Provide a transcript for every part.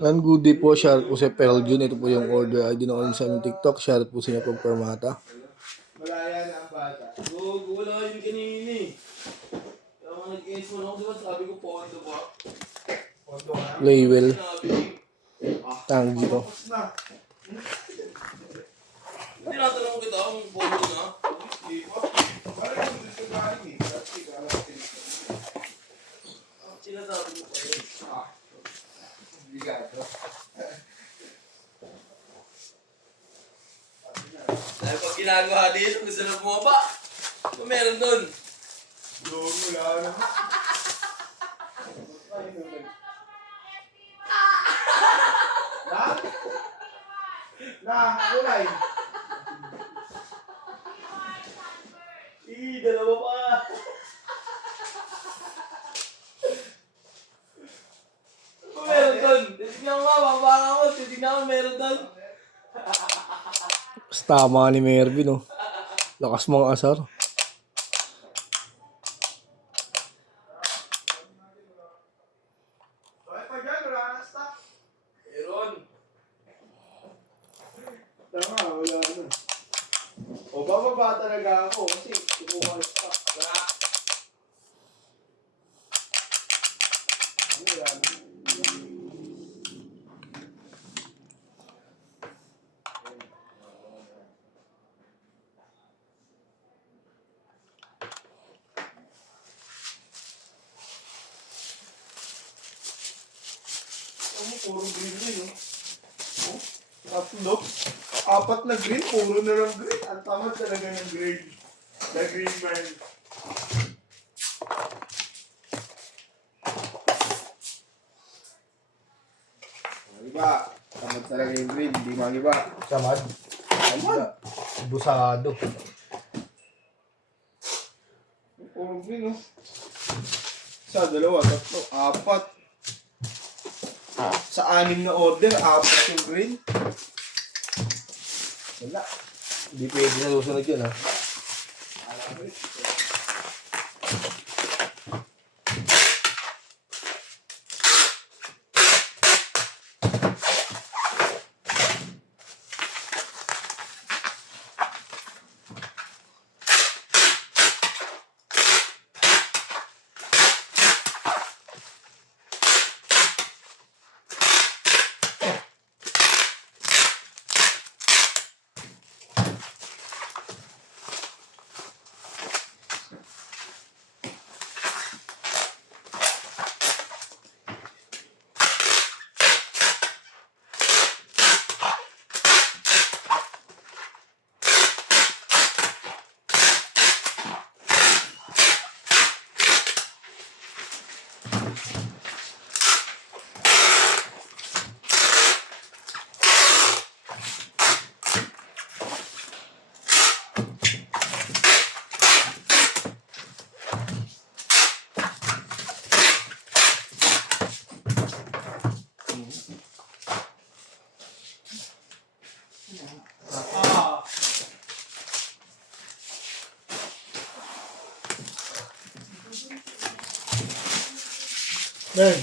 Ang good day po, share po si Pearl June. Ito po yung order ID na on sa aming TikTok. Share po siya po Permata. Malaya na ang bata. Wala yun kanina eh. Kaya mga nag-guess mo lang, diba sabi ko pondo ba? Pondo ka? Laywell. Tanggi to. Tapos na. Hindi natanong kita kung pondo na. Hindi pa. Parang yung gusto galing eh. Plastic, sinasabi mo pa yun. Obligado. Dahil pag ginagawa dito, gusto na bumaba. Kung meron doon. Doon, wala na. Kulay. Dalawa pa. Kung meron doon. Titignan mo nga, babaka mo. Titignan mo, meron doon. Tama ni Mervin, oh. Lakas mga asar. Meron. Tama, wala na. O bababa talaga ako kasi kumuha ng stock. Wala. Wala na. Puro green din, no? Oh, tatlo. Apat na green, puro na lang green. Ang tamad talaga ng green. The green man. Magiba. Tamad talaga yung green, hindi magiba. Samad. Tamad. Busado. Puro green, no? Isa, dalawa, tatlo, apat. Sa 6 na order, 4 yung green. Wala. Hindi pwede na susunod yun, ha? Ben,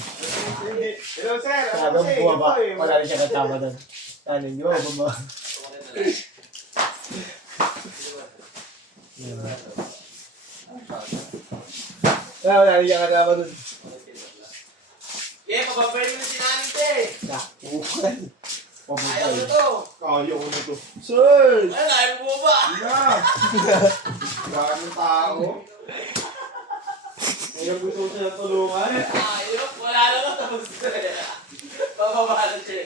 Hello, sir. sabi mo bumaba. Wala rin siya katama doon. Ano nyo, bumaba. Wala rin siya katama doon. Okay, papapayin mo na si Nanin, te. Nakuhan. Ayaw na to. Kaya ko na to. Sir! Ano, ayaw mo ba? Na! Daming tao. Ayaw gusto ko siya tulungan. Ayaw, wala naman tapos. Bababa na siya